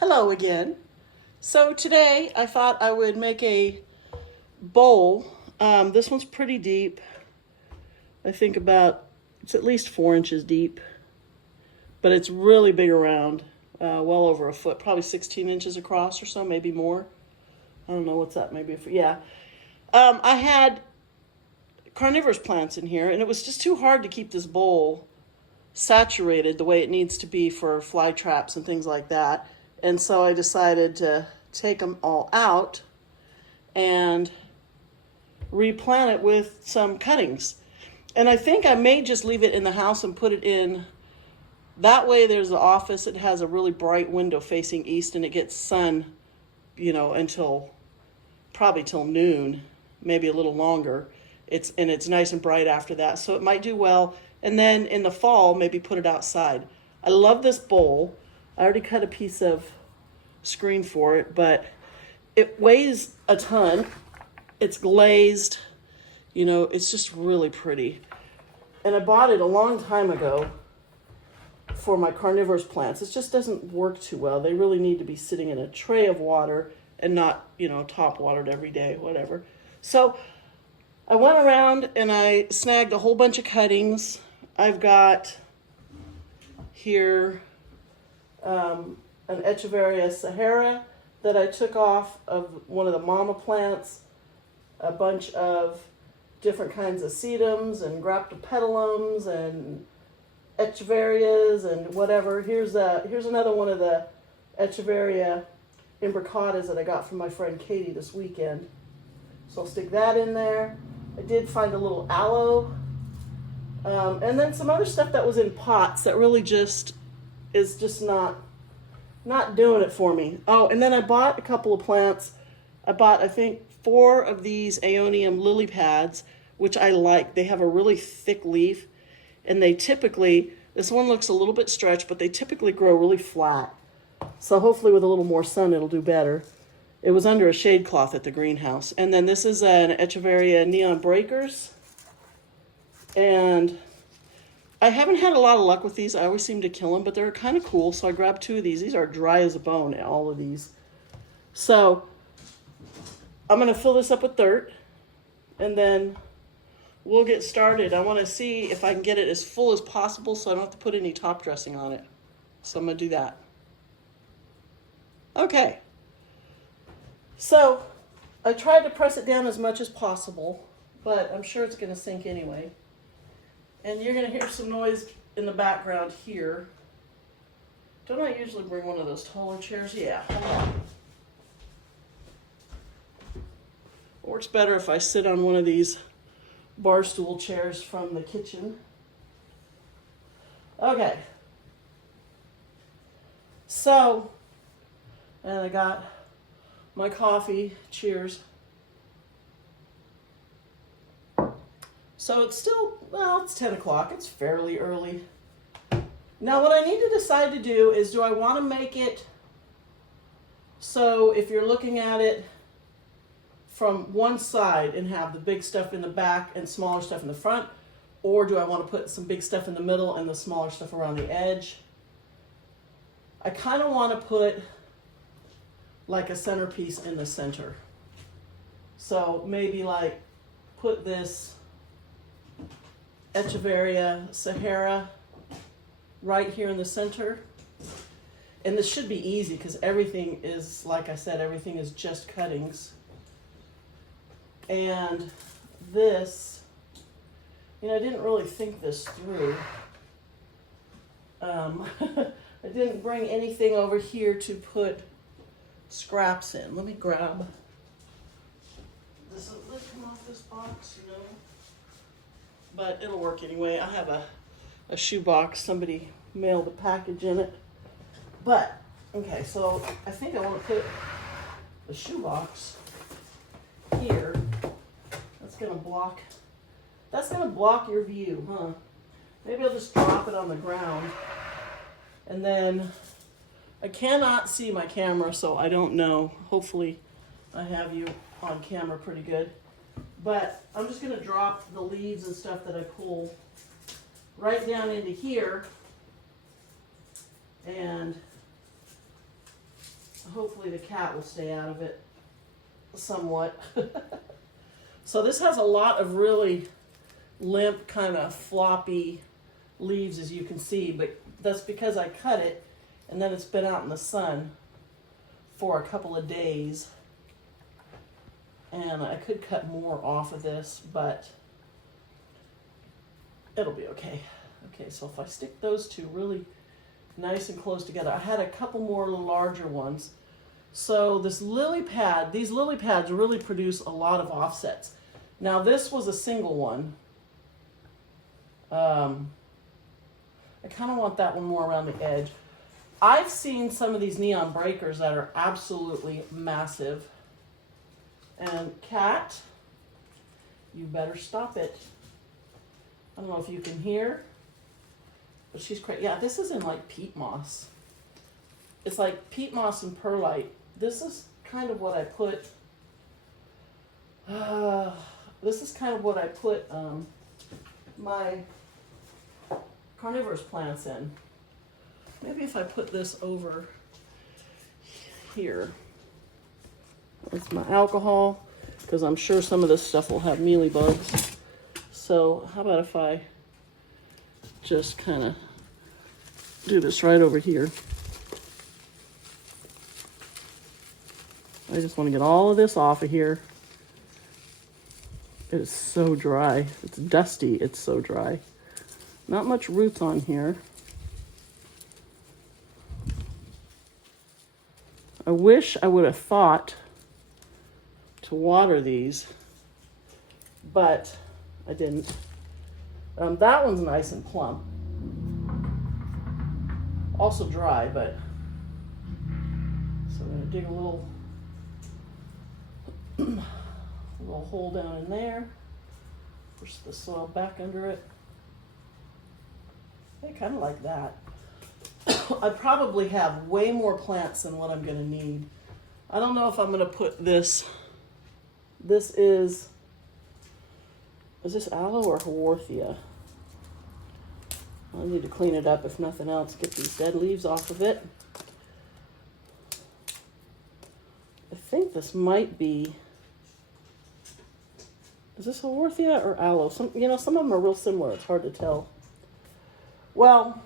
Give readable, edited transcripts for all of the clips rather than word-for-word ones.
Hello again. So today I thought I would make a bowl. This one's pretty deep. I think it's at least 4 inches deep, but it's really big around, well over a foot, probably 16 inches across or so, maybe more. I don't know what's that, maybe, yeah. I had carnivorous plants in here, and it was just too hard to keep this bowl saturated the way it needs to be for fly traps and things like that. And so I decided to take them all out and replant it with some cuttings. And I think I may just leave it in the house and put it in. That way there's the office. It has a really bright window facing east and it gets sun, until probably till noon, maybe a little longer. It's nice and bright after that. So it might do well. And then in the fall, maybe put it outside. I love this bowl. I already cut a piece of screen for it, but it weighs a ton. It's glazed. It's just really pretty. And I bought it a long time ago for my carnivorous plants. It just doesn't work too well. They really need to be sitting in a tray of water and not, top watered every day, whatever. So I went around and I snagged a whole bunch of cuttings. I've got here an Echeveria Sahara that I took off of one of the mama plants, a bunch of different kinds of sedums and graptopetalums and Echeverias and whatever. Here's another one of the Echeveria imbricatas that I got from my friend Katie this weekend. So I'll stick that in there. I did find a little aloe. And then some other stuff that was in pots that really is just not doing it for me. Oh, and then I bought a couple of plants. I bought, I think, 4 of these Aeonium lily pads, which I like. They have a really thick leaf, and this one looks a little bit stretched, but they typically grow really flat. So hopefully with a little more sun, it'll do better. It was under a shade cloth at the greenhouse. And then this is an Echeveria Neon Breakers. And I haven't had a lot of luck with these. I always seem to kill them, but they're kind of cool. So I grabbed 2 of these. These are dry as a bone, all of these. So I'm going to fill this up with dirt, and then we'll get started. I want to see if I can get it as full as possible so I don't have to put any top dressing on it. So I'm going to do that. Okay. So I tried to press it down as much as possible, but I'm sure it's going to sink anyway. And you're going to hear some noise in the background here. Don't I usually bring one of those taller chairs? Yeah, hold on. It works better if I sit on one of these bar stool chairs from the kitchen. Okay. So, and I got my coffee. Cheers. So it's still, it's 10 o'clock. It's fairly early. Now what I need to decide to do is, do I want to make it so if you're looking at it from one side and have the big stuff in the back and smaller stuff in the front, or do I want to put some big stuff in the middle and the smaller stuff around the edge? I kind of want to put like a centerpiece in the center. So maybe like put this Echeveria Sahara right here in the center. And this should be easy because everything is, like I said, everything is just cuttings. And this, I didn't really think this through. I didn't bring anything over here to put scraps in. Let me grab. Does the lid come off this box, But it'll work anyway. I have a shoe box. Somebody mailed a package in it. But, okay, so I think I want to put the shoe box here. That's gonna block your view, huh? Maybe I'll just drop it on the ground. And then I cannot see my camera, so I don't know. Hopefully I have you on camera pretty good. But I'm just gonna drop the leaves and stuff that I pull right down into here. And hopefully the cat will stay out of it somewhat. So this has a lot of really limp, kind of floppy leaves, as you can see, but that's because I cut it and then it's been out in the sun for a couple of days. And I could cut more off of this, but it'll be okay. Okay, so if I stick those two really nice and close together, I had a couple more larger ones. So this lily pad, these lily pads really produce a lot of offsets. Now this was a single one. I kind of want that one more around the edge. I've seen some of these neon breakers that are absolutely massive. And cat, you better stop it. I don't know if you can hear, but she's crazy. Yeah, this is in like peat moss. It's like peat moss and perlite. This is kind of what I put. This is kind of what I put my carnivorous plants in. Maybe if I put this over here. It's my alcohol, because I'm sure some of this stuff will have mealybugs. So how about if I just kind of do this right over here. I just want to get all of this off of here. It is so dry. It's dusty. It's so dry. Not much roots on here. I wish I would have thought to water these, but I didn't. That one's nice and plump. Also dry, but so I'm going to dig a little hole down in there. Push the soil back under it. I kind of like that. I probably have way more plants than what I'm going to need. I don't know if I'm going to put this. This is this aloe or Haworthia? I need to clean it up if nothing else. Get these dead leaves off of it. I think this might be. Is this Haworthia or aloe? Some of them are real similar. It's hard to tell. Well,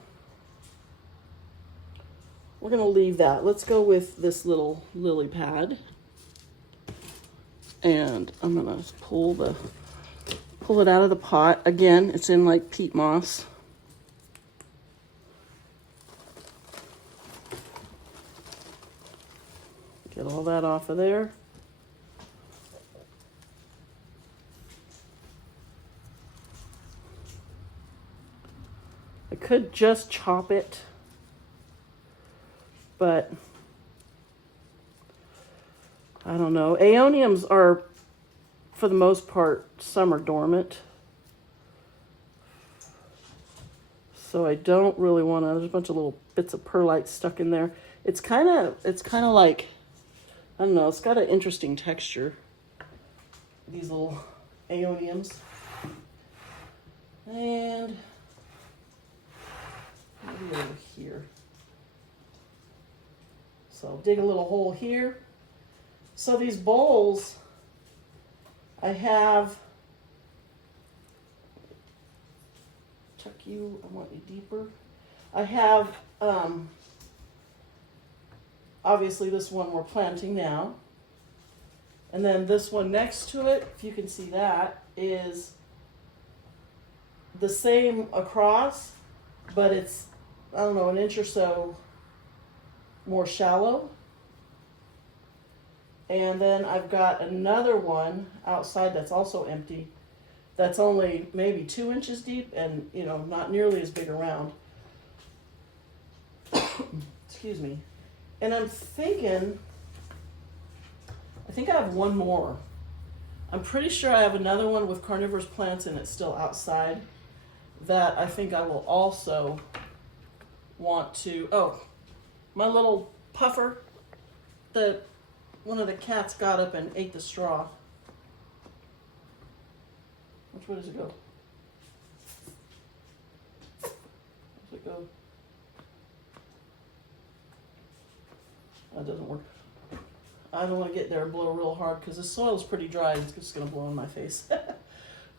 we're going to leave that. Let's go with this little lily pad. And I'm going to pull it out of the pot. Again, it's in like peat moss. Get all that off of there. I could just chop it, but I don't know. Aeoniums are, for the most part, summer dormant. So I don't really want to, there's a bunch of little bits of perlite stuck in there. It's kind of like, I don't know, it's got an interesting texture. These little Aeoniums. And maybe over here. So dig a little hole here. So these bowls, I have, Chuck you, I want you deeper. I have, obviously this one we're planting now. And then this one next to it, if you can see that, is the same across, but it's, I don't know, an inch or so more shallow. And then I've got another one outside that's also empty, that's only maybe 2 inches deep and, not nearly as big around. Excuse me. And I'm thinking, I think I have one more. I'm pretty sure I have another one with carnivorous plants in it still outside that I think I will also want to, my little puffer, one of the cats got up and ate the straw. Which way does it go? Where does it go? That doesn't work. I don't want to get there and blow real hard because the soil is pretty dry. It's just going to blow in my face.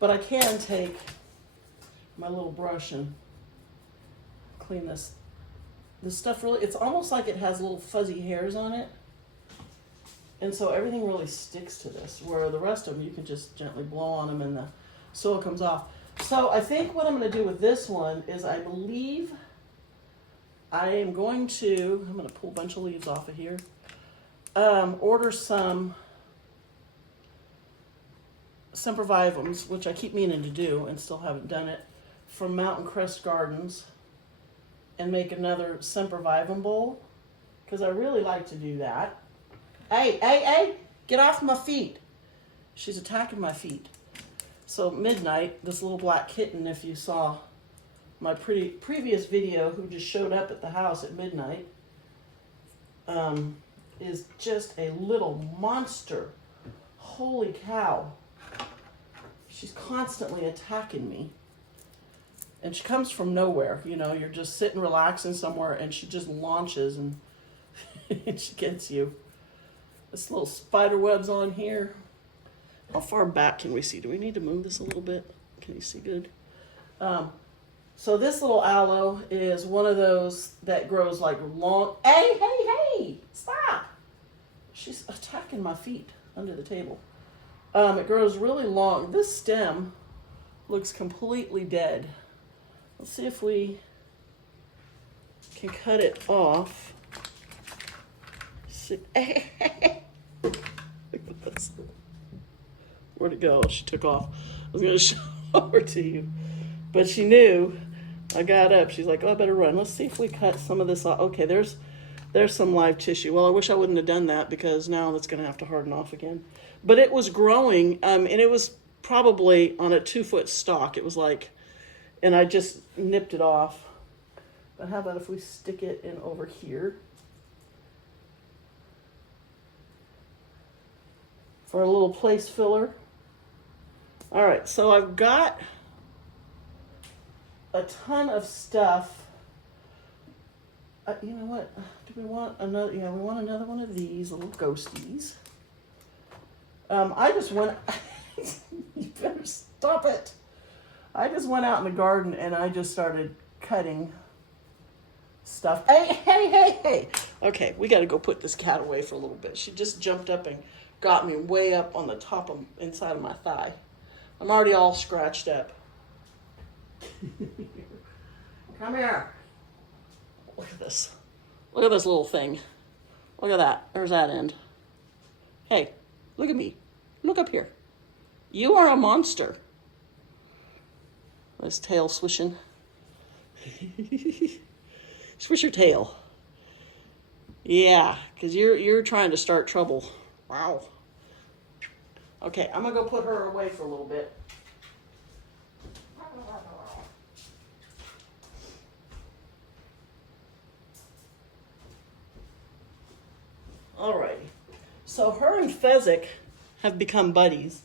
But I can take my little brush and clean this. This stuff really, it's almost like it has little fuzzy hairs on it. And so everything really sticks to this, where the rest of them you can just gently blow on them and the soil comes off. So I think what I'm going to do with this one is I believe I'm going to pull a bunch of leaves off of here, order some sempervivums, which I keep meaning to do and still haven't done it, from Mountain Crest Gardens, and make another sempervivum bowl, because I really like to do that. Hey, get off my feet. She's attacking my feet. So Midnight, this little black kitten, if you saw my previous video, who just showed up at the house at midnight, is just a little monster. Holy cow. She's constantly attacking me. And she comes from nowhere. You know, you're just sitting relaxing somewhere and she just launches and she gets you. This little spider web's on here. How far back can we see? Do we need to move this a little bit? Can you see good? So this little aloe is one of those that grows like long. Hey, stop. She's attacking my feet under the table. It grows really long. This stem looks completely dead. Let's see if we can cut it off. Look at this. Where'd it go? She took off. I was going to show her to you. But she knew. I got up. She's like, oh, I better run. Let's see if we cut some of this off. Okay, there's some live tissue. Well, I wish I wouldn't have done that because now it's going to have to harden off again. But it was growing, and it was probably on a 2-foot stalk. It was like, and I just nipped it off. But how about if we stick it in over here for a little place filler? All right, so I've got a ton of stuff. You know what? Do we want another? Yeah, we want another one of these little ghosties. I just went. You better stop it. I just went out in the garden and I just started cutting stuff. Hey. Okay, we got to go put this cat away for a little bit. She just jumped up and got me way up on the top of inside of my thigh. I'm already all scratched up. Come here. Look at this. Look at this little thing. Look at that. There's that end. Hey, look at me. Look up here. You are a monster. This tail swishing. Swish your tail. Yeah, because you're trying to start trouble. Wow. Okay, I'm going to go put her away for a little bit. Alrighty. So her and Fezzik have become buddies.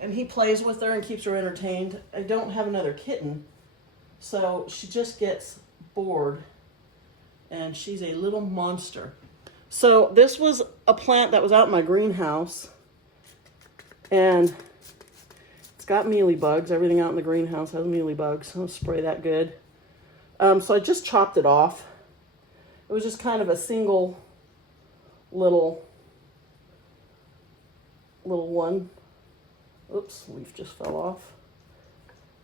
And he plays with her and keeps her entertained. I don't have another kitten. So she just gets bored. And she's a little monster. So this was a plant that was out in my greenhouse. And it's got mealybugs. Everything out in the greenhouse has mealybugs. I'll spray that good. So I just chopped it off. It was just kind of a single little one. Oops, leaf just fell off.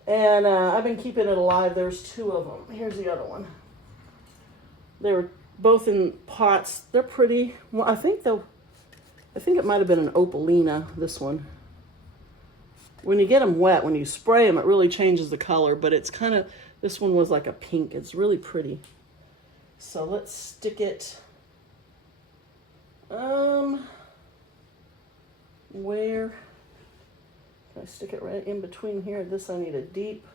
And I've been keeping it alive. There's 2 of them. Here's the other one. They were both in pots. They're pretty. Well, I think it might have been an opalina, this one. When you get them wet, when you spray them, it really changes the color, but it's kind of, this one was like a pink. It's really pretty. So let's stick it, where, can I stick it right in between here? This, I need a deep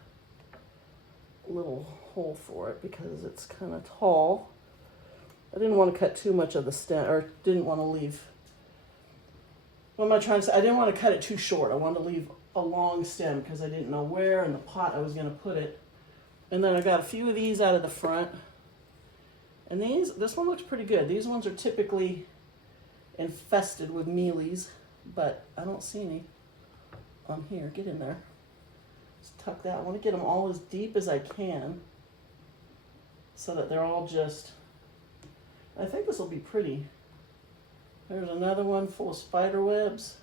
little hole for it because it's kind of tall. I didn't want to cut too much of the stem, or didn't want to leave, what am I trying to say? I didn't want to cut it too short. I wanted to leave a long stem because I didn't know where in the pot I was going to put it. And then I got a few of these out of the front. And this one looks pretty good. These ones are typically infested with mealies, but I don't see any on here. Get in there. Just tuck that. I want to get them all as deep as I can so that they're all just, I think this will be pretty. There's another one full of spider webs.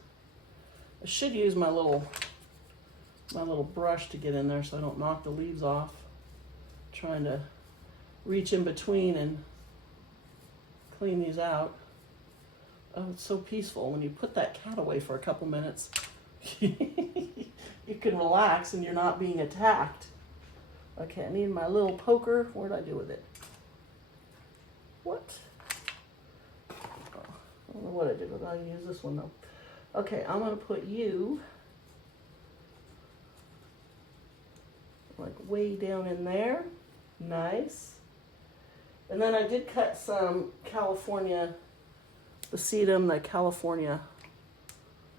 I should use my little brush to get in there so I don't knock the leaves off. Trying to reach in between and clean these out. Oh, it's so peaceful when you put that cat away for a couple minutes. You can relax and you're not being attacked. Okay, I need my little poker. What did I do with it? What? Oh, I don't know what I did with it. I use this one though. Okay, I'm gonna put you like way down in there. Nice. And then I did cut some California, the sedum, the California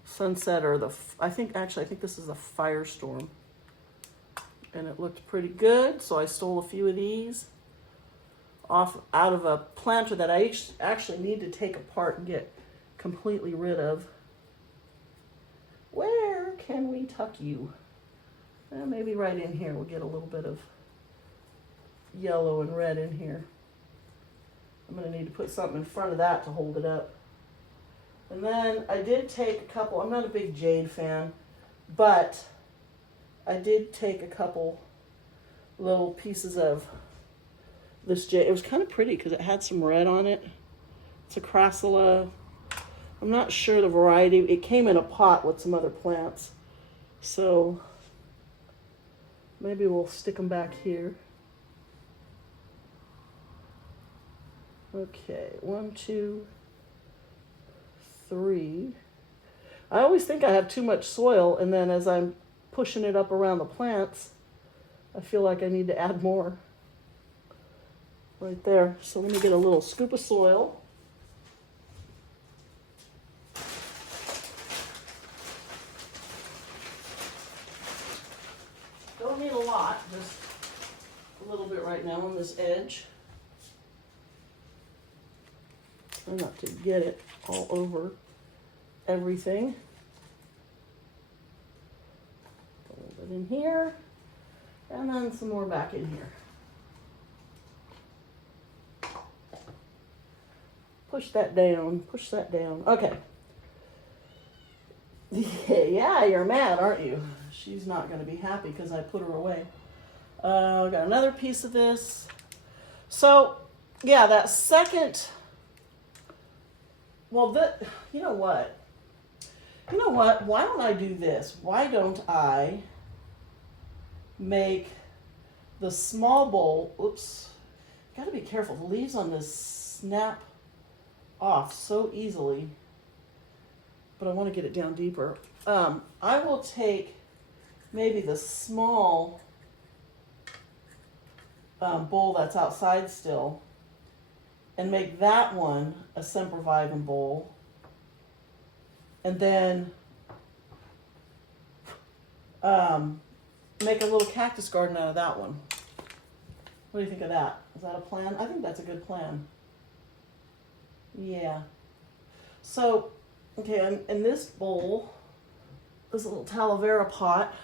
sunset, or I think this is a firestorm. And it looked pretty good, so I stole a few of these out of a planter that I actually need to take apart and get completely rid of. Where can we tuck you? Maybe right in here. We'll get a little bit of yellow and red in here. I'm going to need to put something in front of that to hold it up. And then I did take a couple, I'm not a big jade fan, but I did take a couple little pieces of this jade. It was kind of pretty because it had some red on it. It's a Crassula. I'm not sure the variety. It came in a pot with some other plants. So maybe we'll stick them back here. Okay, 1, 2, 3. I always think I have too much soil, and then as I'm pushing it up around the plants, I feel like I need to add more. Right there. So let me get a little scoop of soil. Don't need a lot, just a little bit right now on this edge. Try not to get it all over everything. A little bit in here, and then some more back in here. Push that down, push that down. Okay. Yeah, you're mad, aren't you? She's not going to be happy because I put her away. I got another piece of this. So, yeah, that second... Well, you know what? Why don't I do this? Why don't I make the small bowl? Oops. Got to be careful. The leaves on this snap off so easily. But I want to get it down deeper. I will take maybe the small bowl that's outside still and make that one a sempervivum bowl. And then make a little cactus garden out of that one. What do you think of that? Is that a plan? I think that's a good plan. Yeah. So, okay, in this bowl, this little Talavera pot,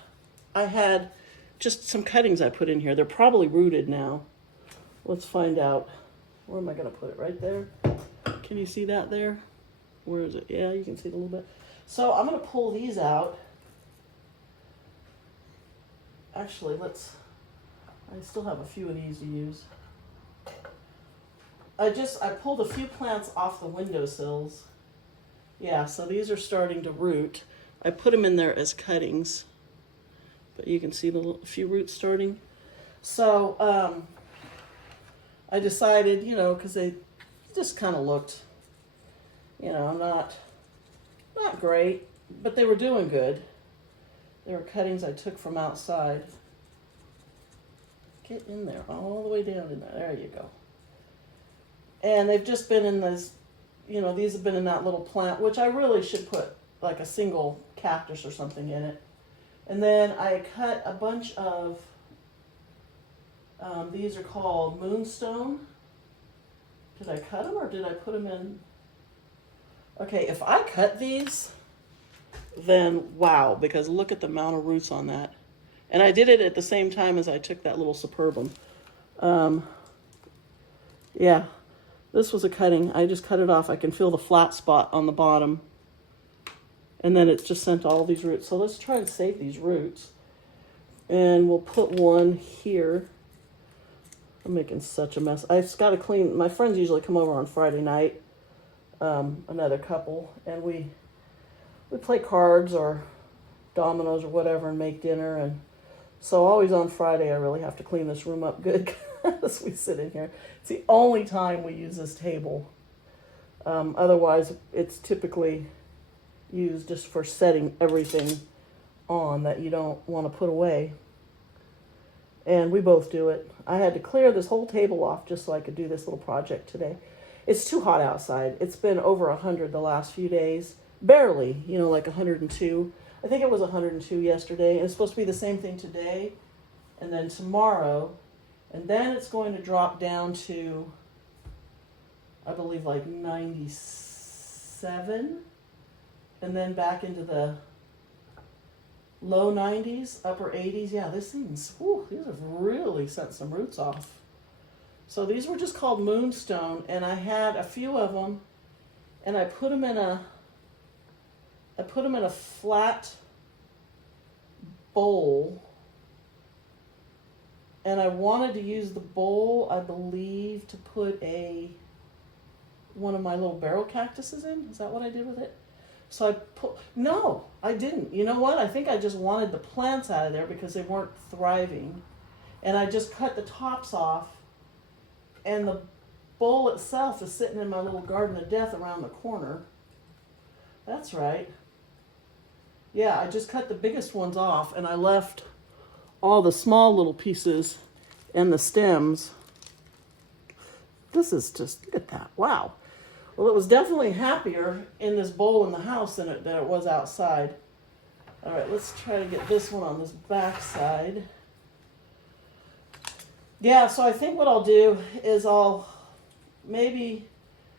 I had just some cuttings I put in here. They're probably rooted now. Let's find out. Where am I going to put it? Right there? Can you see that there? Where is it? Yeah, you can see it a little bit. So I'm going to pull these out. Actually, I still have a few of these to use. I pulled a few plants off the windowsills. Yeah, so these are starting to root. I put them in there as cuttings, but you can see the few roots starting. So I decided, because they just kind of looked, not great, but they were doing good. They were cuttings I took from outside. Get in there, all the way down in there. There you go. And they've just been in this, these have been in that little plant, which I really should put like a single cactus or something in it. And then I cut a bunch of, these are called moonstone. Did I cut them or did I put them in? Okay, if I cut these, then wow, because look at the amount of roots on that. And I did it at the same time as I took that little Superbum. Yeah, this was a cutting. I just cut it off. I can feel the flat spot on the bottom. And then it's just sent all these roots. So let's try to save these roots. And we'll put one here. I'm making such a mess. I've got to clean. My friends usually come over on Friday night, another couple, and we play cards or dominoes or whatever and make dinner. And so always on Friday I really have to clean this room up good as we sit in here. It's the only time we use this table. Otherwise it's typically used just for setting everything on that you don't want to put away. And we both do it. I had to clear this whole table off just so I could do this little project today. It's too hot outside. It's been over 100 the last few days. Barely, like 102. I think it was 102 yesterday. And it's supposed to be the same thing today and then tomorrow. And then it's going to drop down to, I believe, like 97. And then back into the low 90s, upper 80s. Yeah, these have really sent some roots off. So these were just called Moonstone, and I had a few of them, and I put them in a flat bowl, and I wanted to use the bowl, I believe, to put one of my little barrel cactuses in. Is that what I did with it? So no, I didn't. You know what? I think I just wanted the plants out of there because they weren't thriving. And I just cut the tops off. And the bowl itself is sitting in my little garden of death around the corner. That's right. Yeah, I just cut the biggest ones off and I left all the small little pieces and the stems. This is just, look at that. Wow. Well, it was definitely happier in this bowl in the house than it was outside. All right, let's try to get this one on this back side. Yeah, so I think what I'll do is I'll maybe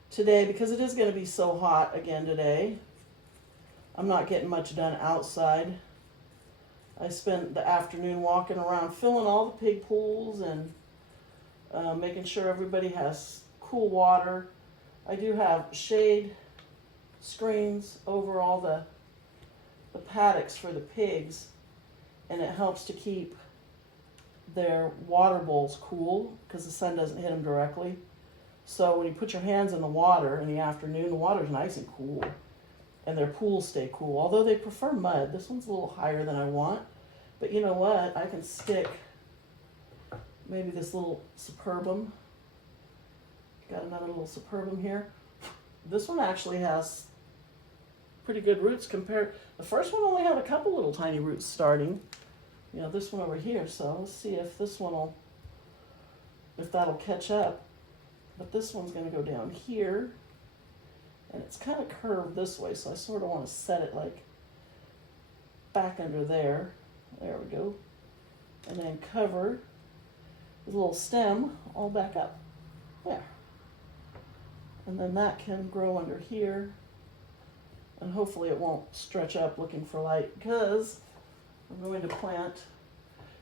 today, because it is going to be so hot again today, I'm not getting much done outside. I spent the afternoon walking around filling all the pig pools and making sure everybody has cool water. I do have shade screens over all the paddocks for the pigs, and it helps to keep their water bowls cool because the sun doesn't hit them directly. So when you put your hands in the water in the afternoon, the water's nice and cool, and their pools stay cool. Although they prefer mud. This one's a little higher than I want, but you know what? I can stick maybe this little Superbum. Got another little Superbum here. This one actually has pretty good roots compared. The first one only had a couple little tiny roots starting. This one over here. So let's see if this one if that'll catch up. But this one's going to go down here. And it's kind of curved this way. So I sort of want to set it like back under there. There we go. And then cover the little stem all back up. There. And then that can grow under here. And hopefully it won't stretch up looking for light because I'm going to plant.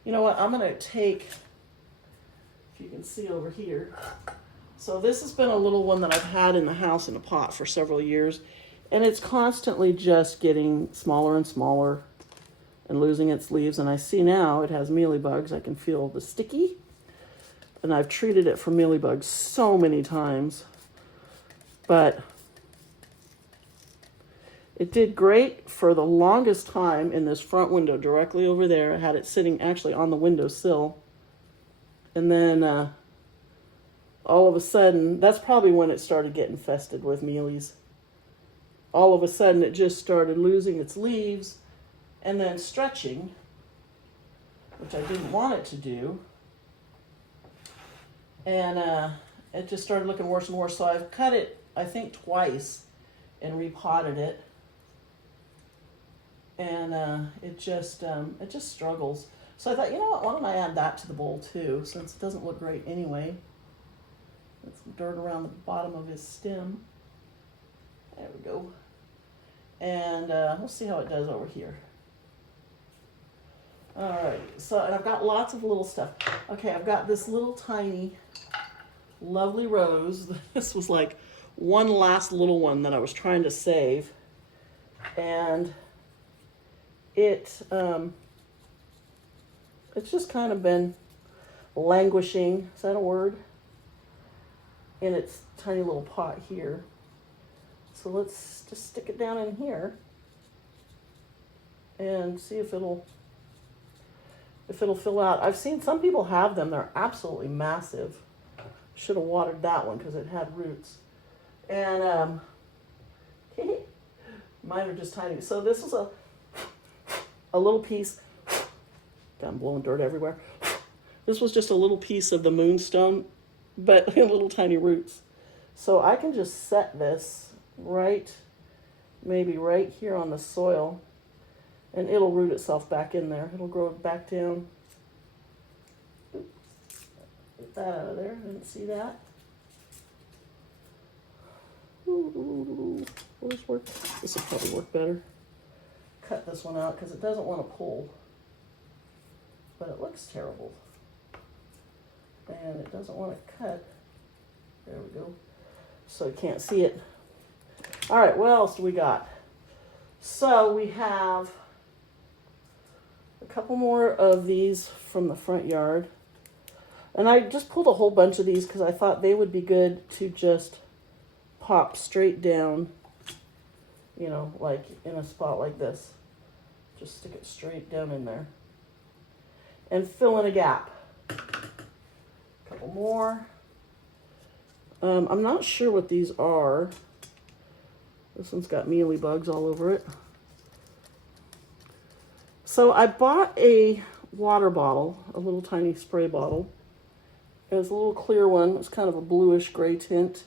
You know what? I'm going to take, if you can see over here. So this has been a little one that I've had in the house in a pot for several years. And it's constantly just getting smaller and smaller and losing its leaves. And I see now it has mealybugs. I can feel the sticky. And I've treated it for mealybugs so many times. But it did great for the longest time in this front window directly over there. I had it sitting actually on the windowsill. And then all of a sudden, that's probably when it started getting infested with mealies. All of a sudden, it just started losing its leaves and then stretching, which I didn't want it to do. And it just started looking worse and worse. So I've cut it, I think, twice and repotted it. And it just struggles. So I thought, you know what, why don't I add that to the bowl too, since it doesn't look great anyway. Let's dirt around the bottom of his stem. There we go. And we'll see how it does over here. All right, so, and I've got lots of little stuff. Okay, I've got this little tiny, lovely rose. This was like one last little one that I was trying to save. And it's just kind of been languishing, is that a word? In its tiny little pot here. So let's just stick it down in here and see if it'll fill out. I've seen some people have them. They're absolutely massive. Should have watered that one because it had roots. And mine are just tiny. So this is a little piece. I'm blowing dirt everywhere. This was just a little piece of the moonstone, but little tiny roots. So I can just set this maybe right here on the soil, and it'll root itself back in there. It'll grow back down. Get that out of there. I didn't see that. Will this work? This will probably work better. Cut this one out because it doesn't want to pull, but it looks terrible. And it doesn't want to cut. There we go. So you can't see it. All right, what else do we got? So we have a couple more of these from the front yard. And I just pulled a whole bunch of these because I thought they would be good to just pop straight down, you know, like in a spot like this. Just stick it straight down in there. And fill in a gap. A couple more. I'm not sure what these are. This one's got mealy bugs all over it. So I bought a water bottle, a little tiny spray bottle. It was a little clear one. It's kind of a bluish gray tint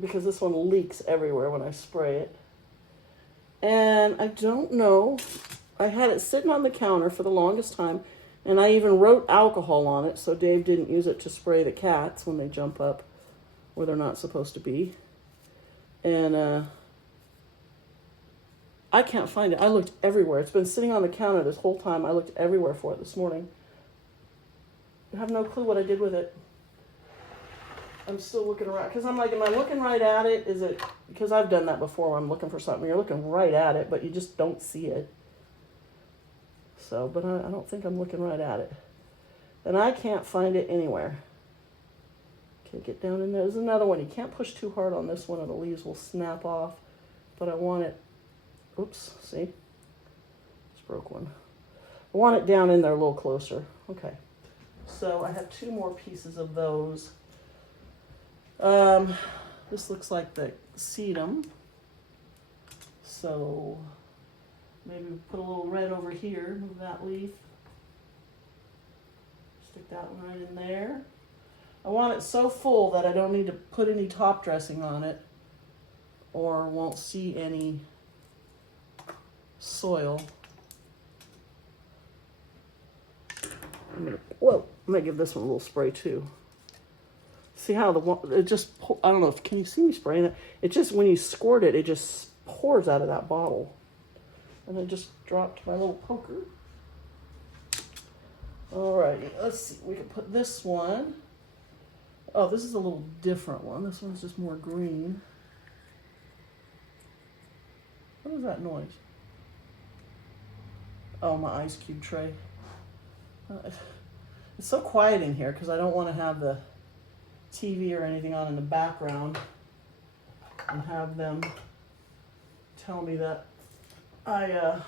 because this one leaks everywhere when I spray it. And I don't know. I had it sitting on the counter for the longest time, and I even wrote alcohol on it so Dave didn't use it to spray the cats when they jump up where they're not supposed to be. And I can't find it. I looked everywhere. It's been sitting on the counter this whole time. I looked everywhere for it this morning. I have no clue what I did with it. I'm still looking around. Because I'm like, am I looking right at it? Is it... Because I've done that before when I'm looking for something. You're looking right at it, but you just don't see it. So, but I don't think I'm looking right at it. And I can't find it anywhere. Okay, get down in there. There's another one. You can't push too hard on this one or the leaves will snap off. But I want it... Oops, see? Just broke one. I want it down in there a little closer. Okay. So I have two more pieces of those. This looks like the sedum. So maybe put a little red over here. Move that leaf. Stick that one right in there. I want it so full that I don't need to put any top dressing on it or won't see any soil. I'm gonna give this one a little spray too. See how it just, I don't know if, can you see me spraying it? It just, when you squirt it, it just pours out of that bottle. And I just dropped my little poker. Alrighty, let's see, we can put this one. Oh, this is a little different one. This one's just more green. What is that noise? Oh, my ice cube tray. It's so quiet in here because I don't want to have the TV or anything on in the background and have them tell me that I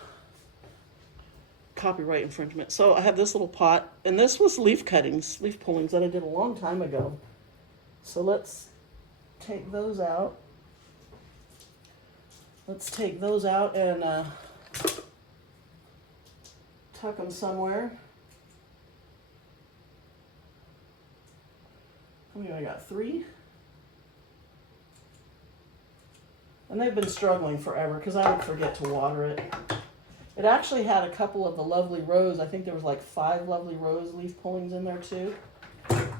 copyright infringement. So I have this little pot, and this was leaf cuttings, leaf pullings that I did a long time ago. So let's take those out. Let's take those out and tuck them somewhere. How many I got? 3? And they've been struggling forever because I would forget to water it. It actually had a couple of the lovely rose. I think there was like 5 lovely rose leaf pullings in there too.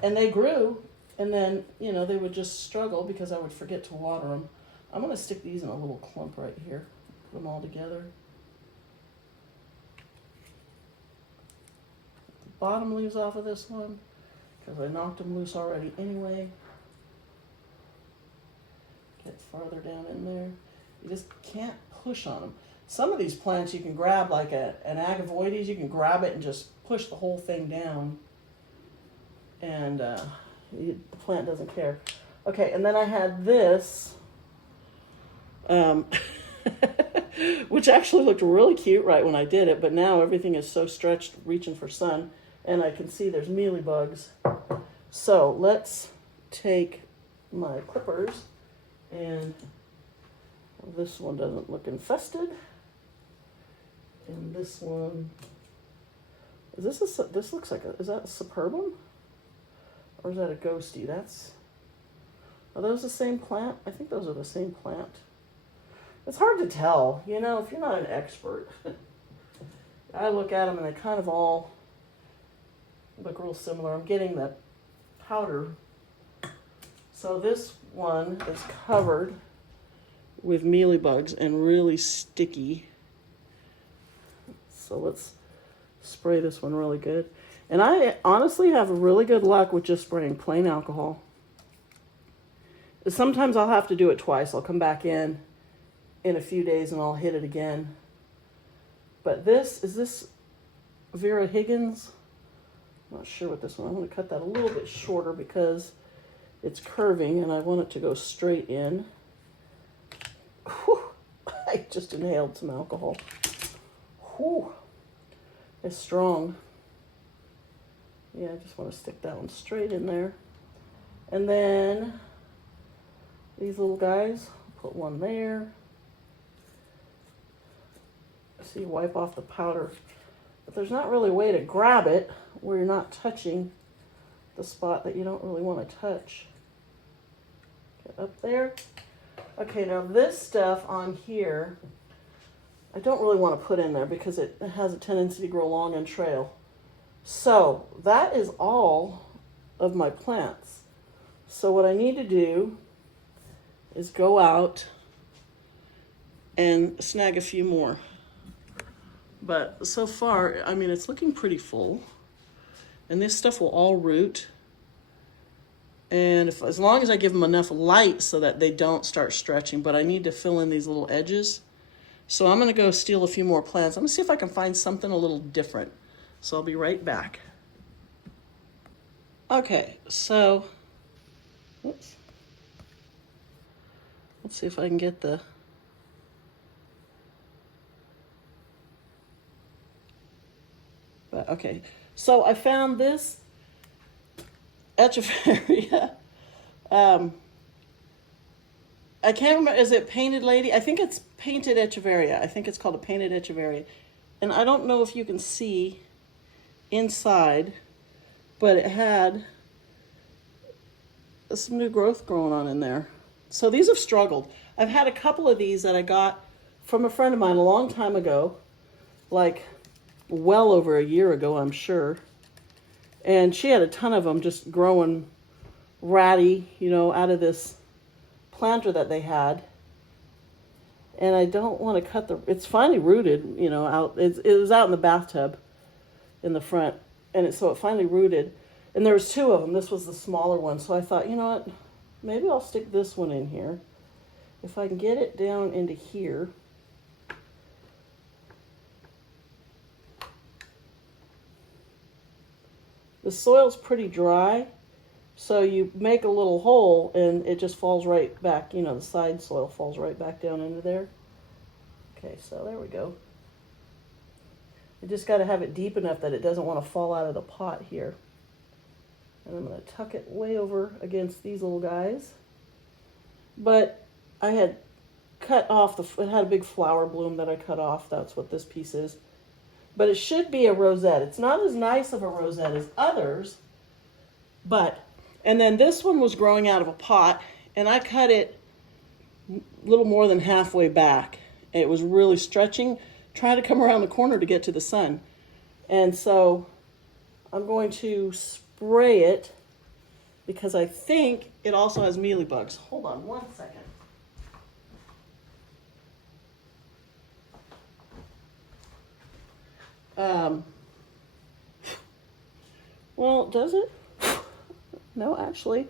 And they grew And then, you know, they would just struggle because I would forget to water them. I'm going to stick these in a little clump right here. Put them all together. The bottom leaves off of this one because I knocked them loose already anyway. Get farther down in there. You just can't push on them. Some of these plants you can grab, like an Agavoides, you can grab it and just push the whole thing down. And the plant doesn't care. Okay, and then I had this, which actually looked really cute right when I did it, but now everything is so stretched, reaching for sun, and I can see there's mealybugs. So let's take my clippers, and this one doesn't look infested. And this one, this looks like is that a Superbum? Or is that a Ghosty? Are those the same plant? I think those are the same plant. It's hard to tell, you know, if you're not an expert. I look at them and they kind of all look real similar. I'm getting the powder. So this one is covered with mealybugs and really sticky. So let's spray this one really good. And I honestly have really good luck with just spraying plain alcohol. Sometimes I'll have to do it twice. I'll come back in a few days and I'll hit it again. But is this Vera Higgins? I'm not sure what this one. I'm going to cut that a little bit shorter because it's curving and I want it to go straight in. Whew, I just inhaled some alcohol. Whew, it's strong. Yeah, I just want to stick that one straight in there. And then these little guys, put one there. See, wipe off the powder. But there's not really a way to grab it where you're not touching the spot that you don't really want to touch. Get up there. Okay, now this stuff on here, I don't really want to put in there because it has a tendency to grow long and trail. So that is all of my plants. So what I need to do is go out and snag a few more. But so far, I mean, it's looking pretty full. And this stuff will all root. And as long as I give them enough light so that they don't start stretching, but I need to fill in these little edges. So I'm going to go steal a few more plants. I'm going to see if I can find something a little different. So I'll be right back. Okay, so oops. Let's see if I can get the okay. So I found this Echeveria. I can't remember, is it Painted Lady? I think it's Painted Echeveria. I think it's called a Painted Echeveria. And I don't know if you can see inside, but it had some new growth growing on in there. So these have struggled. I've had a couple of these that I got from a friend of mine a long time ago, like well over a year ago, I'm sure. And she had a ton of them just growing ratty, you know, out of this planter that they had. And I don't want to cut it's finally rooted, you know, out. It was out in the bathtub in the front. And so it finally rooted. And there was two of them. This was the smaller one. So I thought, you know what, maybe I'll stick this one in here. If I can get it down into here. The soil's pretty dry, so you make a little hole and it just falls right back, you know, the side soil falls right back down into there. Okay, so there we go. You just got to have it deep enough that it doesn't want to fall out of the pot here. And I'm going to tuck it way over against these little guys. But I had cut off, it had a big flower bloom that I cut off. That's what this piece is. But it should be a rosette. It's not as nice of a rosette as others, but, and then this one was growing out of a pot, and I cut it a little more than halfway back. It was really stretching, trying to come around the corner to get to the sun. And so I'm going to spray it because I think it also has mealybugs. Hold on one second. Well, does it? No, actually,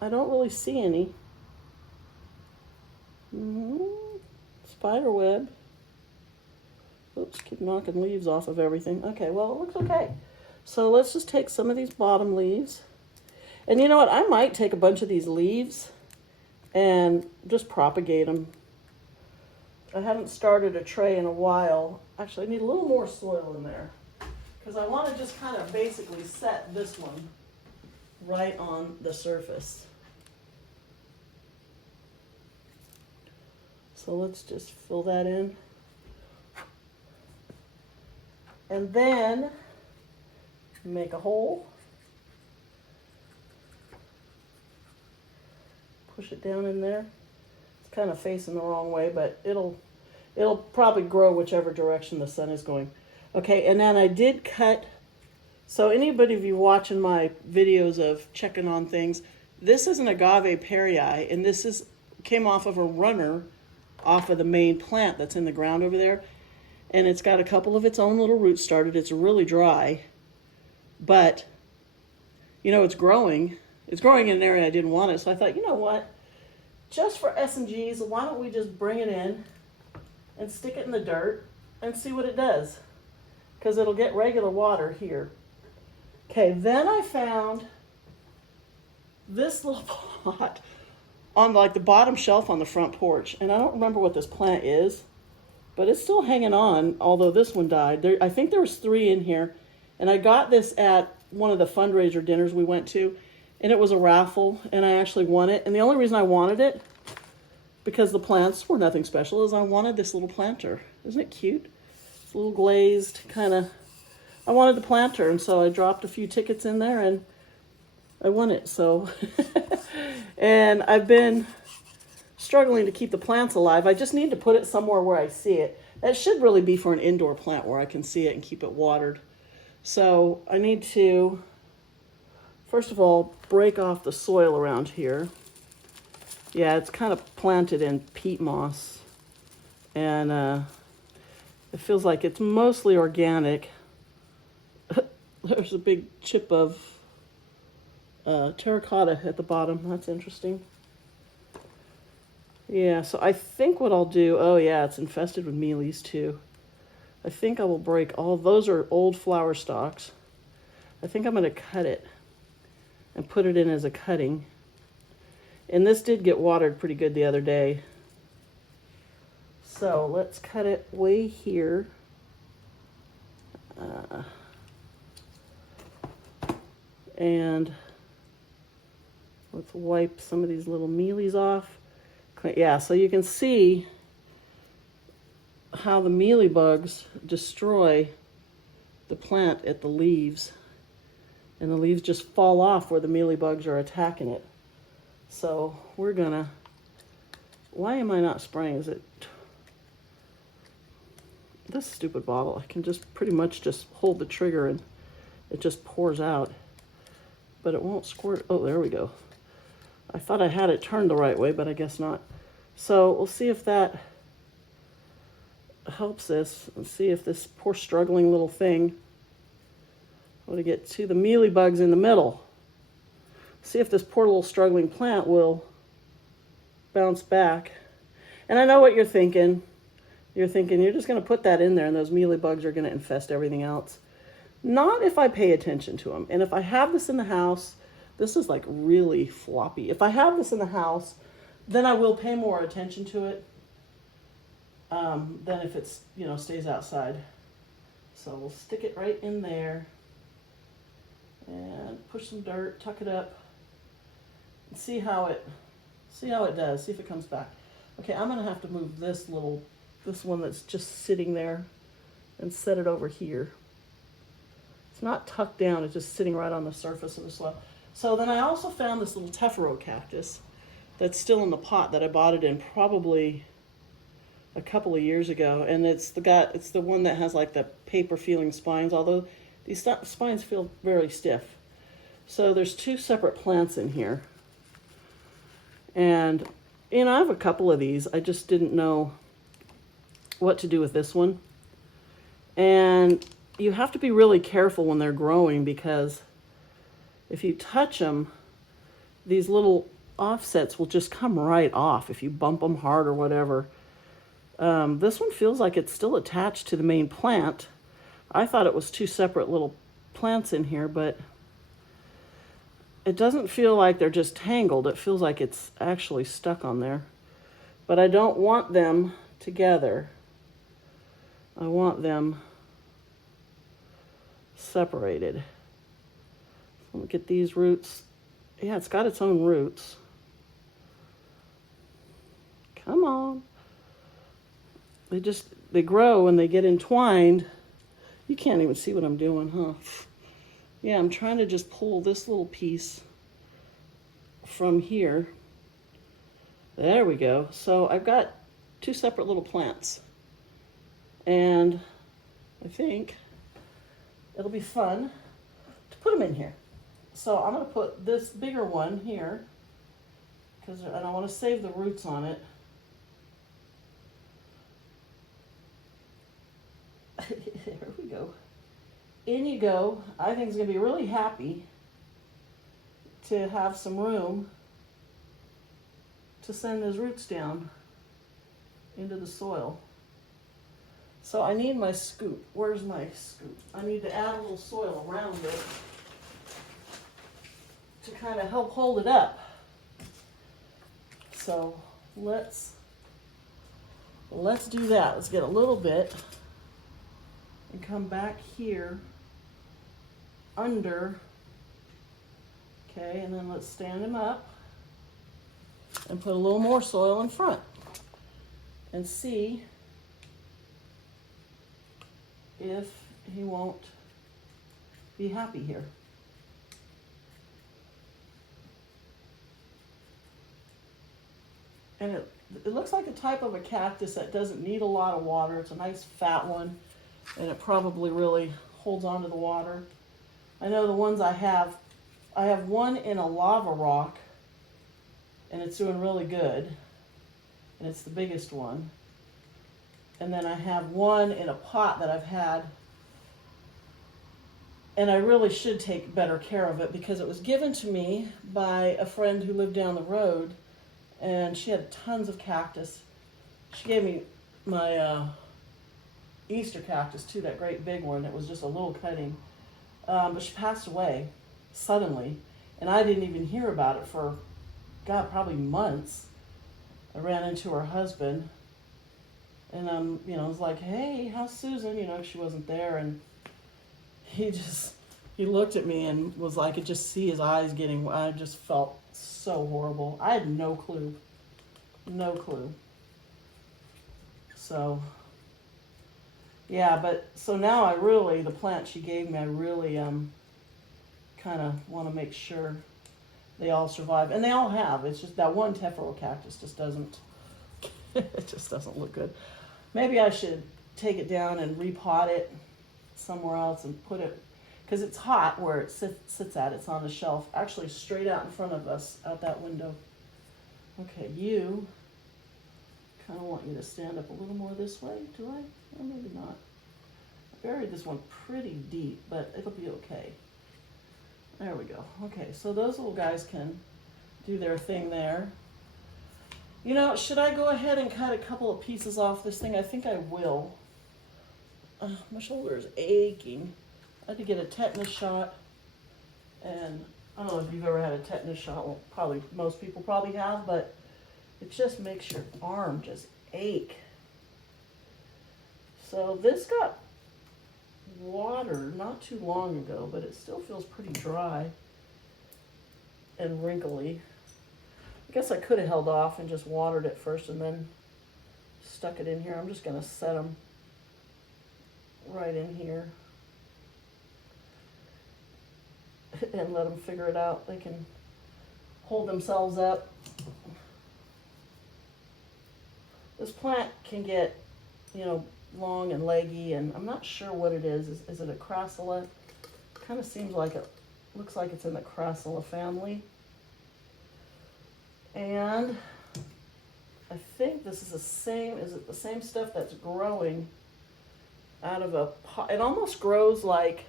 I don't really see any. Spider web. Oops, keep knocking leaves off of everything. Okay, well, it looks okay. So let's just take some of these bottom leaves. And you know what? I might take a bunch of these leaves and just propagate them. I haven't started a tray in a while. Actually, I need a little more soil in there because I want to just kind of basically set this one right on the surface. So let's just fill that in. And then make a hole. Push it down in there. It's kind of facing the wrong way, but it'll probably grow whichever direction the sun is going. Okay, and then I did cut, so anybody of you watching my videos of checking on things, this is an agave perii, and this came off of a runner off of the main plant that's in the ground over there. And it's got a couple of its own little roots started. It's really dry, but you know, it's growing. It's growing in an area I didn't want it. So I thought, you know what? Just for S&Gs, why don't we just bring it in and stick it in the dirt and see what it does? Because it'll get regular water here. Okay, then I found this little pot on like the bottom shelf on the front porch. And I don't remember what this plant is, but it's still hanging on, although this one died. I think there was 3 in here, and I got this at one of the fundraiser dinners we went to, and it was a raffle, and I actually won it. And the only reason I wanted it, because the plants were nothing special, is I wanted this little planter. Isn't it cute? It's a little glazed kind of. I wanted the planter, and so I dropped a few tickets in there, and I won it. So, and I've been struggling to keep the plants alive. I just need to put it somewhere where I see it. That should really be for an indoor plant where I can see it and keep it watered. So I need to, first of all, break off the soil around here. Yeah, it's kind of planted in peat moss. And it feels like it's mostly organic. There's a big chip of terracotta at the bottom. That's interesting. Yeah, so I think what I'll do, oh yeah, it's infested with mealies too. I think I will break all, those are old flower stalks. I think I'm going to cut it and put it in as a cutting. And this did get watered pretty good the other day. So let's cut it way here. And let's wipe some of these little mealies off. Yeah, so you can see how the mealybugs destroy the plant at the leaves. And the leaves just fall off where the mealybugs are attacking it. So we're gonna, why am I not spraying? Is it this stupid bottle? I can just pretty much just hold the trigger and it just pours out. But it won't squirt. Oh, there we go. I thought I had it turned the right way, but I guess not. So we'll see if that helps this. Let's see if this poor struggling little thing, I want to get to the mealybugs in the middle. See if this poor little struggling plant will bounce back. And I know what you're thinking. You're thinking you're just going to put that in there and those mealybugs are going to infest everything else. Not if I pay attention to them. And if I have this in the house, this is like really floppy. If I have this in the house, then I will pay more attention to it than if it's, you know, stays outside. So we'll stick it right in there and push some dirt, tuck it up, and see how it does. See if it comes back. Okay, I'm gonna have to move this one that's just sitting there and set it over here. It's not tucked down, it's just sitting right on the surface of the soil. So then I also found this little tephro cactus that's still in the pot that I bought it in probably a couple of years ago, and it's the one that has like the paper feeling spines, although these spines feel very stiff. So there's two separate plants in here. And, you know, I have a couple of these. I just didn't know what to do with this one. And you have to be really careful when they're growing, because if you touch them, these little offsets will just come right off if you bump them hard or whatever. This one feels like it's still attached to the main plant. I thought it was two separate little plants in here, but it doesn't feel like they're just tangled. It feels like it's actually stuck on there. But I don't want them together. I want them separated. Look at these roots. Yeah, it's got its own roots. Come on. They grow and they get entwined. You can't even see what I'm doing, huh? Yeah, I'm trying to just pull this little piece from here. There we go. So I've got two separate little plants. And I think it'll be fun to put them in here. So I'm going to put this bigger one here, because I want to save the roots on it. There we go. In you go. I think he's going to be really happy to have some room to send his roots down into the soil. So I need my scoop. Where's my scoop? I need to add a little soil around it to kind of help hold it up. So let's do that. Let's get a little bit and come back here under. Okay, and then let's stand him up and put a little more soil in front and see if he won't be happy here. And it looks like a type of a cactus that doesn't need a lot of water. It's a nice fat one, and it probably really holds on to the water. I know the ones I have one in a lava rock, and it's doing really good, and it's the biggest one. And then I have one in a pot that I've had, and I really should take better care of it, because it was given to me by a friend who lived down the road, and she had tons of cactus. She gave me my Easter cactus too, that great big one. It was just a little cutting. But she passed away suddenly, and I didn't even hear about it for, God, probably months. I ran into her husband, and I was like, hey, how's Susan? She wasn't there, and he looked at me and was like, I could just see his eyes getting, I just felt so horrible. I had no clue. No clue. So, yeah, but so now the plant she gave me, I really kind of want to make sure they all survive. And they all have. It's just that one tephro cactus just doesn't, it just doesn't look good. Maybe I should take it down and repot it somewhere else and put it, because it's hot where it sits at. It's on the shelf, actually straight out in front of us, out that window. Okay, you kind of want you to stand up a little more this way, do I? Or maybe not. I buried this one pretty deep, but it'll be okay. There we go. Okay, so those little guys can do their thing there. Should I go ahead and cut a couple of pieces off this thing? I think I will. My shoulder is aching. I had to get a tetanus shot, and I don't know if you've ever had a tetanus shot. Well, probably most people probably have, but it just makes your arm just ache. So this got water not too long ago, but it still feels pretty dry and wrinkly. I guess I could have held off and just watered it first and then stuck it in here. I'm just going to set them right in here and let them figure it out. They can hold themselves up. This plant can get, long and leggy, and I'm not sure what it is. Is it a crassula? Kind of seems like looks like it's in the Crassula family. And I think this is the same, is it the same stuff that's growing out of a pot? It almost grows like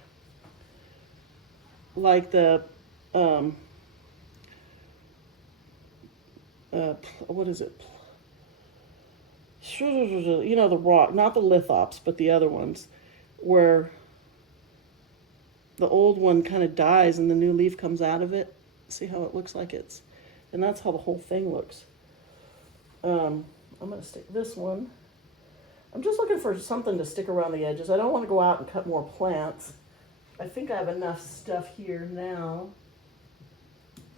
the, what is it? You know, the rock, not the lithops, but the other ones, where the old one kind of dies and the new leaf comes out of it. See how it looks like it's, and that's how the whole thing looks. I'm going to stick this one. I'm just looking for something to stick around the edges. I don't want to go out and cut more plants. I think I have enough stuff here now.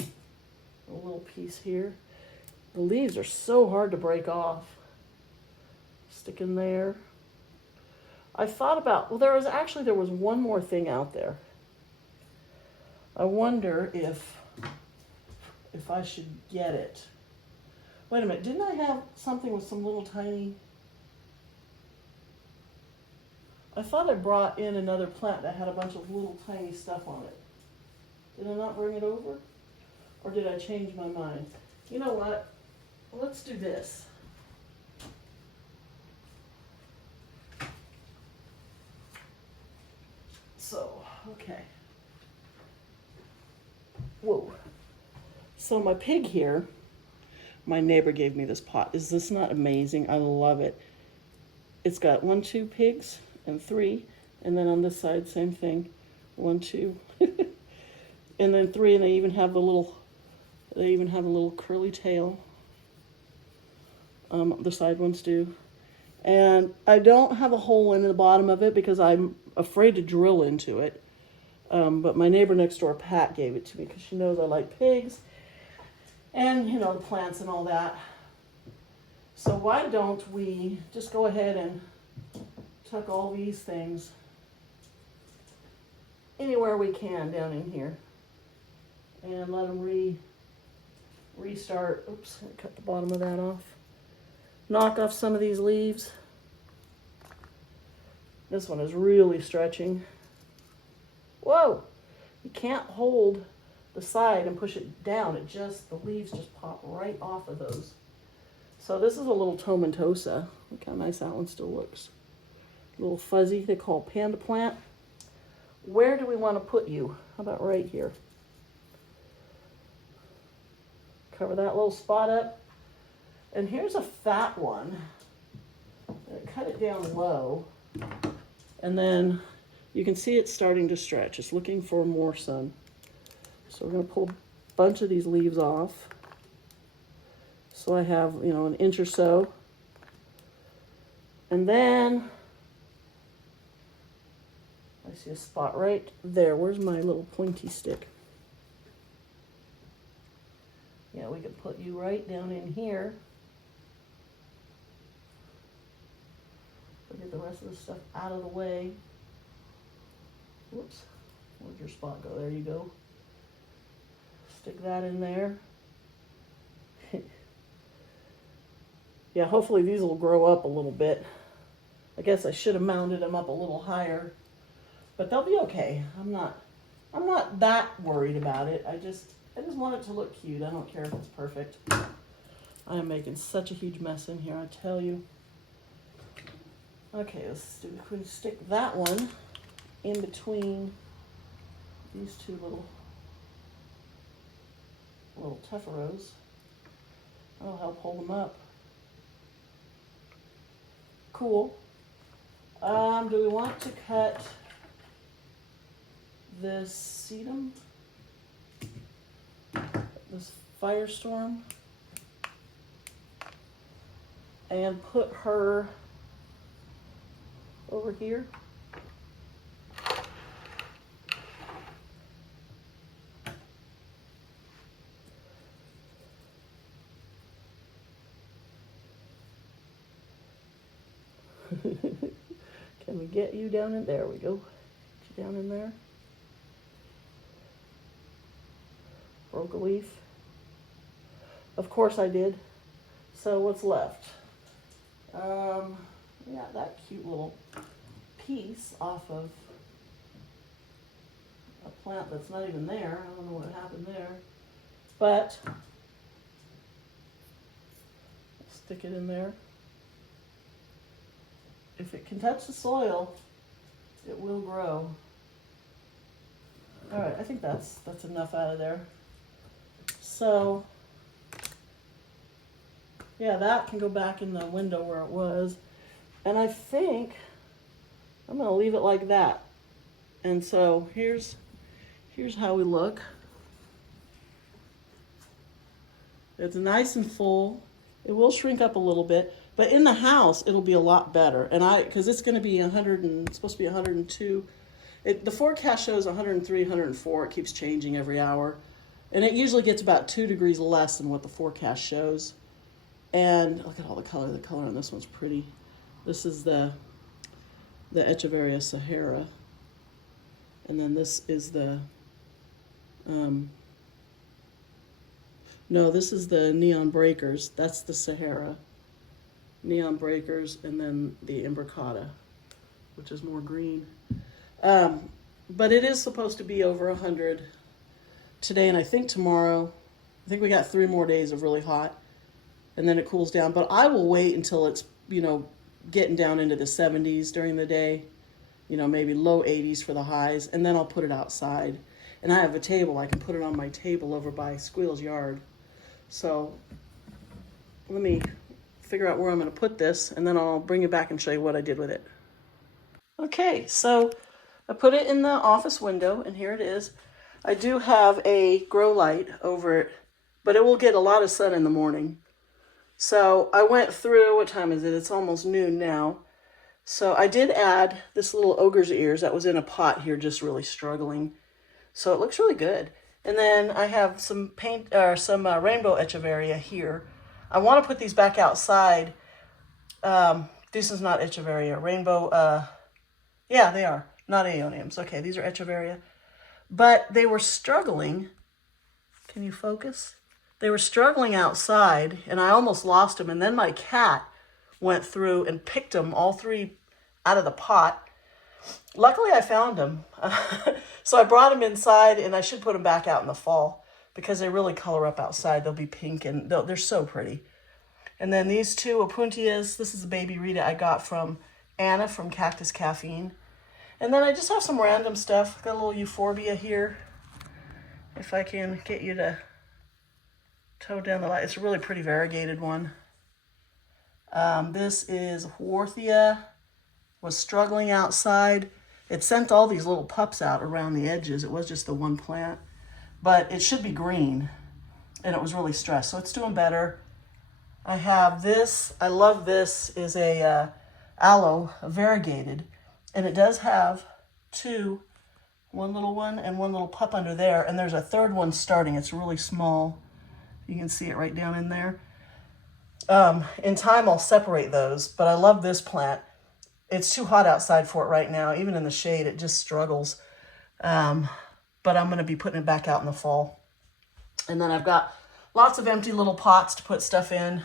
A little piece here. The leaves are so hard to break off. Stick in there. I thought about, well, there was one more thing out there. I wonder if I should get it. Wait a minute, didn't I have something with some little tiny... I thought I brought in another plant that had a bunch of little tiny stuff on it. Did I not bring it over? Or did I change my mind? You know what? Let's do this. So, okay. Whoa. So my pig here, my neighbor gave me this pot. Is this not amazing? I love it. It's got 1, 2 pigs and 3, and then on this side, same thing. 1, 2, and then 3, and they even have the little curly tail. The side ones do. And I don't have a hole in the bottom of it because I'm afraid to drill into it. But my neighbor next door, Pat, gave it to me because she knows I like pigs and, you know, the plants and all that. So why don't we just go ahead and tuck all these things anywhere we can down in here and let them restart. Oops, I cut the bottom of that off. Knock off some of these leaves. This one is really stretching. Whoa! You can't hold the side and push it down. The leaves just pop right off of those. So this is a little tomentosa. Look how nice that one still looks. A little fuzzy, they call panda plant. Where do we want to put you? How about right here? Cover that little spot up. And here's a fat one. Cut it down low. And then you can see it's starting to stretch. It's looking for more sun. So we're going to pull a bunch of these leaves off. So I have, you know, 1 inch or so. And then I see a spot right there. Where's my little pointy stick? Yeah, we could put you right down in here. We'll get the rest of this stuff out of the way. Whoops, where'd your spot go? There you go. Stick that in there. Yeah, hopefully these will grow up a little bit. I guess I should have mounted them up a little higher, but they'll be okay. I'm not that worried about it. I just want it to look cute. I don't care if it's perfect. I am making such a huge mess in here, I tell you. Okay, let's do, we can stick that one in between these two little tuffaros. That'll help hold them up. Cool. Do we want to cut this sedum? This firestorm? And put her over here? Can we get you down in there? We go. Get you down in there. Broke a leaf. Of course I did. So what's left? Yeah, that cute little piece off of a plant that's not even there. I don't know what happened there. But stick it in there. If it can touch the soil, it will grow. All right, I think that's enough out of there. So, yeah, that can go back in the window where it was. And I think I'm gonna leave it like that. And so here's how we look. It's nice and full. It will shrink up a little bit, but in the house it'll be a lot better. And because it's going to be 100 and it's supposed to be 102. The forecast shows 103, 104. It keeps changing every hour, and it usually gets about 2 degrees less than what the forecast shows. And look at all the color. The color on this one's pretty. This is the Echeveria Sahara, and then this is the no, this is the Neon Breakers. That's the Sahara. Neon Breakers, and then the Imbricata, which is more green. But it is supposed to be over 100 today, and I think tomorrow. I think we got 3 more days of really hot, and then it cools down. But I will wait until it's, getting down into the 70s during the day, maybe low 80s for the highs, and then I'll put it outside. And I have a table. I can put it on my table over by Squeal's yard. So let me figure out where I'm going to put this, and then I'll bring it back and show you what I did with it. Okay, so I put it in the office window, and here it is. I do have a grow light over it, but it will get a lot of sun in the morning. So I went through, what time is it? It's almost noon now. So I did add this little ogre's ears that was in a pot here, just really struggling. So it looks really good. And then I have some rainbow echeveria here. I want to put these back outside. This is not echeveria. Rainbow, yeah, they are. Not aeoniums. Okay, these are echeveria. But they were struggling. Can you focus? They were struggling outside, and I almost lost them. And then my cat went through and picked them, all 3 out of the pot. Luckily, I found them. So I brought them inside, and I should put them back out in the fall because they really color up outside. They'll be pink, and they're so pretty. And then these 2 Opuntias. This is a baby Rita I got from Anna from Cactus Caffeine. And then I just have some random stuff. Got a little euphorbia here. If I can get you to toe down the light. It's a really pretty variegated one. This is Warthia. Was struggling outside. It sent all these little pups out around the edges. It was just the one plant, but it should be green, and it was really stressed, so it's doing better. I have this. I love this. Is a aloe, a variegated, and it does have 2, one little one and one little pup under there, and there's a 3rd one starting. It's really small. You can see it right down in there. In time, I'll separate those, but I love this plant. It's too hot outside for it right now. Even in the shade, it just struggles. But I'm going to be putting it back out in the fall. And then I've got lots of empty little pots to put stuff in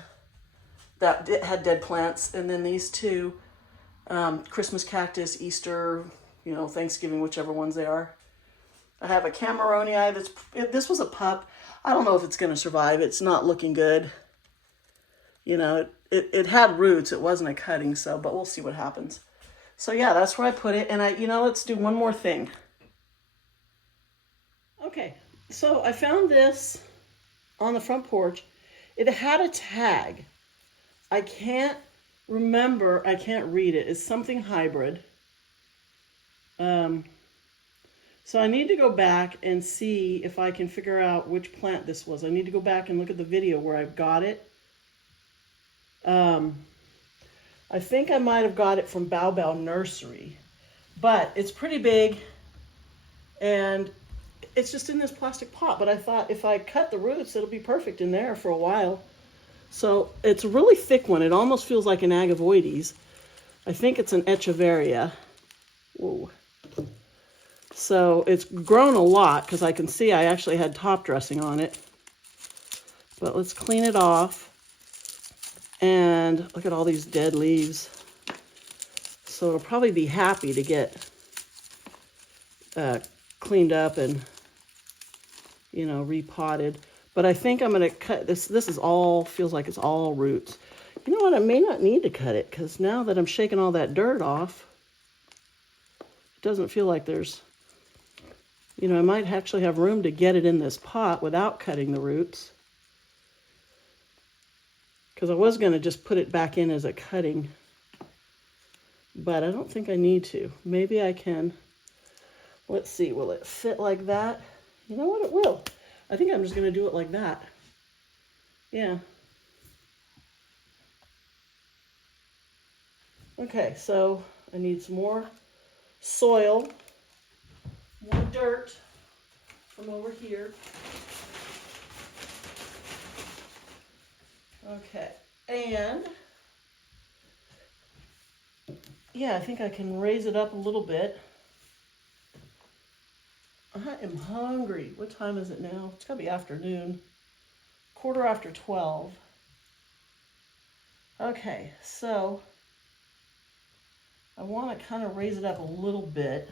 that had dead plants. And then these 2, Christmas cactus, Easter, Thanksgiving, whichever ones they are. I have a Cameronia. This was a pup. I don't know if it's going to survive. It's not looking good. It had roots. It wasn't a cutting, but we'll see what happens. So yeah, that's where I put it. And let's do one more thing. Okay, so I found this on the front porch. It had a tag. I can't remember. I can't read it. It's something hybrid. So I need to go back and see if I can figure out which plant this was. I need to go back and look at the video where I've got it. I think I might have got it from Bow Bow Nursery, but it's pretty big, and it's just in this plastic pot. But I thought if I cut the roots, it'll be perfect in there for a while. So it's a really thick one. It almost feels like an Agavoides. I think it's an Echeveria. Whoa. So it's grown a lot because I can see I actually had top dressing on it. But let's clean it off. And look at all these dead leaves. So it'll probably be happy to get cleaned up and, you know, repotted. But I think I'm going to cut this. This is all, feels like it's all roots. You know what? I may not need to cut it because now that I'm shaking all that dirt off, it doesn't feel like there's, you know, I might actually have room to get it in this pot without cutting the roots. Because I was going to just put it back in as a cutting, but I don't think I need to. Maybe I can. Let's see, will it fit like that? You know what, it will. I think I'm just going to do it like that. Yeah. Okay, so I need some more soil, more dirt from over here. Okay, and yeah, I think I can raise it up a little bit. I am hungry. What time is it now? It's gotta be afternoon. 12:15. Okay, so I want to kind of raise it up a little bit.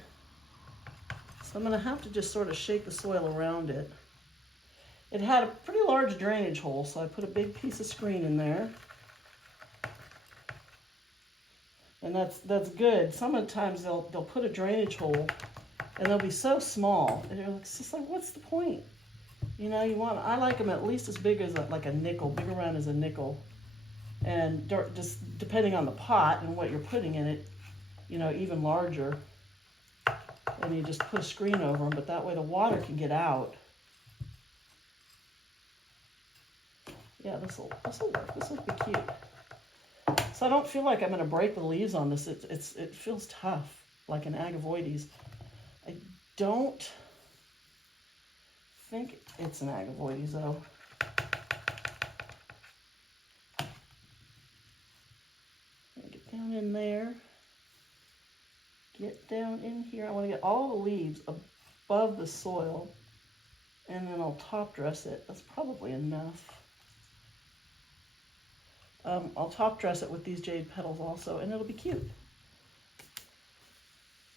So I'm going to have to just sort of shake the soil around it. It had a pretty large drainage hole, so I put a big piece of screen in there. And that's good. Sometimes they'll put a drainage hole and they'll be so small. And it's just like, what's the point? You know, I like them at least as big as like a nickel, big around as a nickel. And just depending on the pot and what you're putting in it, you know, even larger. And you just put a screen over them, but that way the water can get out. Yeah, this'll work. This will be cute. So I don't feel like I'm going to break the leaves on this. It feels tough, like an agavoides. I don't think it's an agavoides though. Get down in there. Get down in here. I want to get all the leaves above the soil, and then I'll top dress it. That's probably enough. I'll top dress it with these jade petals also, and it'll be cute.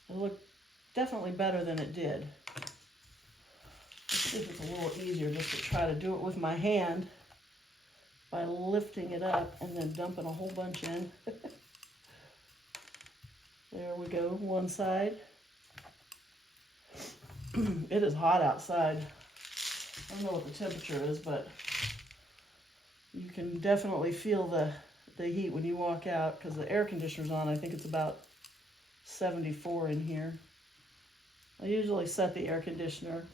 It'll look definitely better than it did. Let's see if it's a little easier just to try to do it with my hand by lifting it up and then dumping a whole bunch in. There we go, one side. It is hot outside. I don't know what the temperature is, but you can definitely feel the heat when you walk out because the air conditioner's on. I think it's about 74 in here. I usually set the air conditioner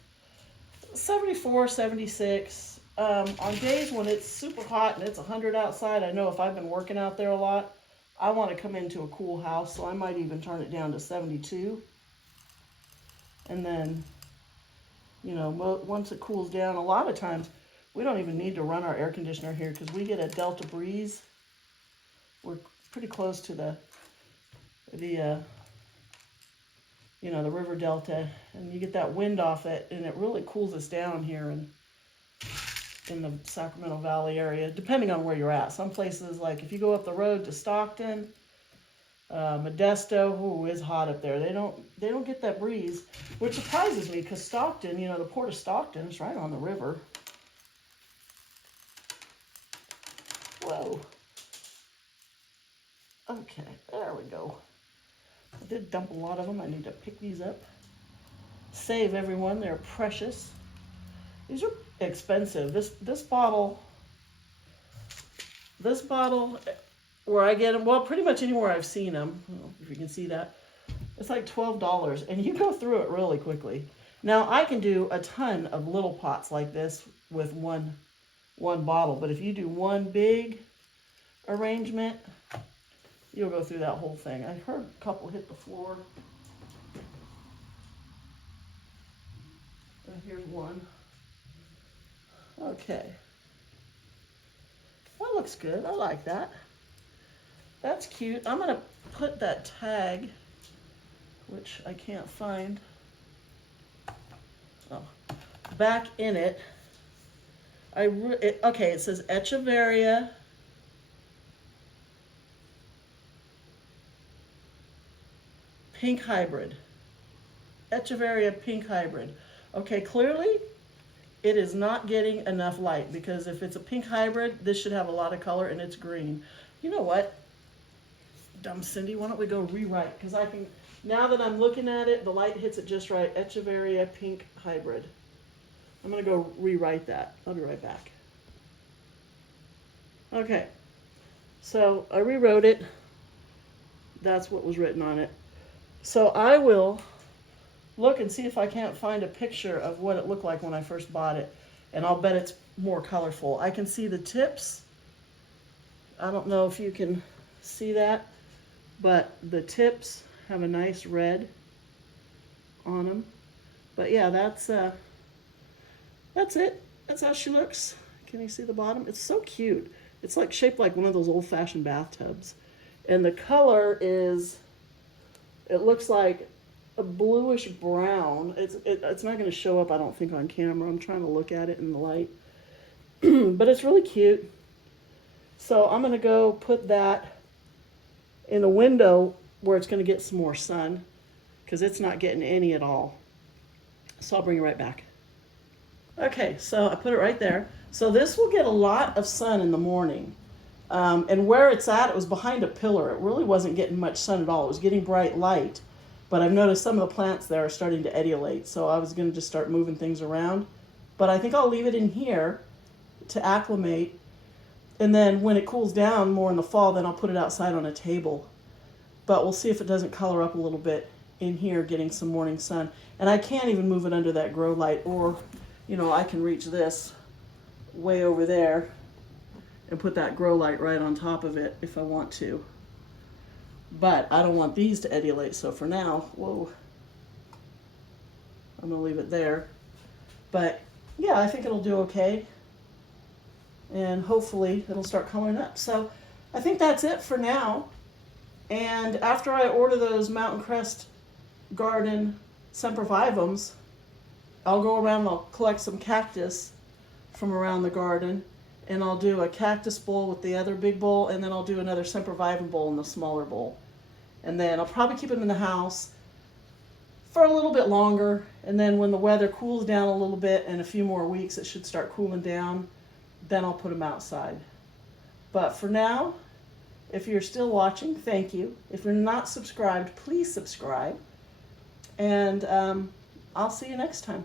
74, 76. On days when it's super hot and it's 100 outside, I know if I've been working out there a lot, I want to come into a cool house, so I might even turn it down to 72. And then, you know, once it cools down, a lot of times we don't even need to run our air conditioner here because we get a Delta breeze. We're pretty close to the you know, the river delta, and you get that wind off it, and it really cools us down here in the Sacramento Valley area, depending on where you're at. Some places, like if you go up the road to Stockton, Modesto, ooh, it's hot up there. They don't get that breeze, which surprises me because Stockton, you know, the port of Stockton is right on the river. Whoa. Okay, there we go. I did dump a lot of them. I need to pick these up. Save everyone. They're precious. These are expensive. This bottle where I get them, well, pretty much anywhere I've seen them, I don't know if you can see that, it's like $12, and you go through it really quickly. Now, I can do a ton of little pots like this with one bottle, but if you do one big arrangement, you'll go through that whole thing. I heard a couple hit the floor. Here's one. Okay. That looks good. I like that. That's cute. I'm going to put that tag, which I can't find, back in it. Okay, it says Echeveria Pink Hybrid. Echeveria Pink Hybrid. Okay, clearly it is not getting enough light, because if it's a pink hybrid, this should have a lot of color, and it's green. You know what? Dumb Cindy, why don't we go rewrite? Because I can, now that I'm looking at it, the light hits it just right. Echeveria Pink Hybrid. I'm going to go rewrite that. I'll be right back. Okay, so I rewrote it. That's what was written on it. So I will look and see if I can't find a picture of what it looked like when I first bought it. And I'll bet it's more colorful. I can see the tips. I don't know if you can see that, but the tips have a nice red on them. But yeah, that's it. That's how she looks. Can you see the bottom? It's so cute. It's like shaped like one of those old-fashioned bathtubs. And the color is, it looks like a bluish brown. It's not going to show up, I don't think, on camera. I'm trying to look at it in the light. But it's really cute. So I'm going to go put that in a window where it's going to get some more sun, because it's not getting any at all. So I'll bring it right back. Okay, so I put it right there. So this will get a lot of sun in the morning. And where it's at, it was behind a pillar. It really wasn't getting much sun at all. It was getting bright light. But I've noticed some of the plants there are starting to etiolate. So I was going to just start moving things around. But I think I'll leave it in here to acclimate. And then when it cools down more in the fall, then I'll put it outside on a table. But we'll see if it doesn't color up a little bit in here, getting some morning sun. And I can't even move it under that grow light, or, you know, I can reach this way over there and put that grow light right on top of it if I want to. But I don't want these to etiolate, so for now, whoa, I'm gonna leave it there. But yeah, I think it'll do okay. And hopefully it'll start coloring up. So I think that's it for now. And after I order those Mountain Crest Garden sempervivums, I'll go around and I'll collect some cactus from around the garden, and I'll do a cactus bowl with the other big bowl, and then I'll do another sempervivum bowl in the smaller bowl. And then I'll probably keep them in the house for a little bit longer, and then when the weather cools down a little bit, in a few more weeks it should start cooling down, then I'll put them outside. But for now, if you're still watching, thank you. If you're not subscribed, please subscribe. And I'll see you next time.